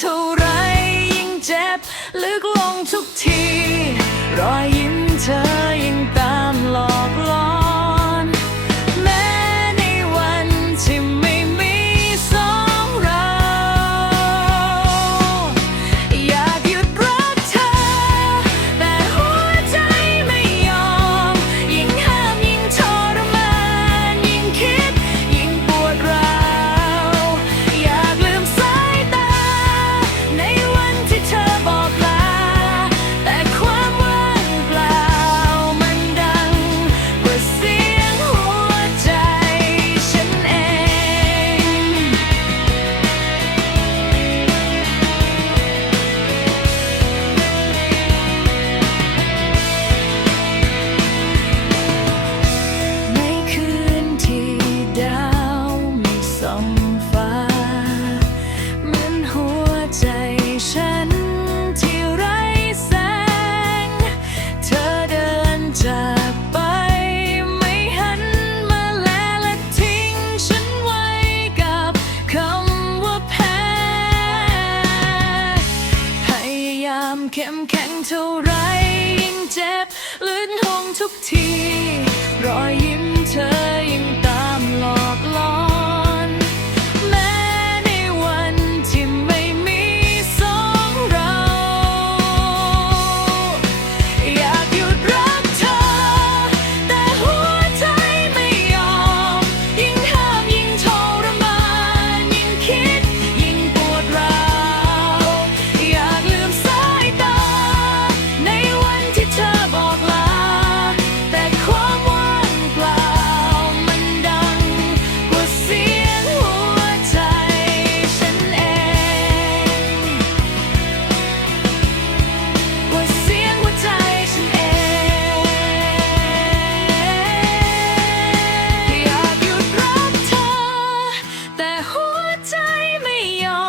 เท่าไรยิ่งเจ็บ ลึกลงทุกที รอยยิ้มเธอยิ่งตาายามเข้มแข็งเท่าไรยิ่งเจ็บลื่นหงทุกที รอยยิ้มเธอ Yo.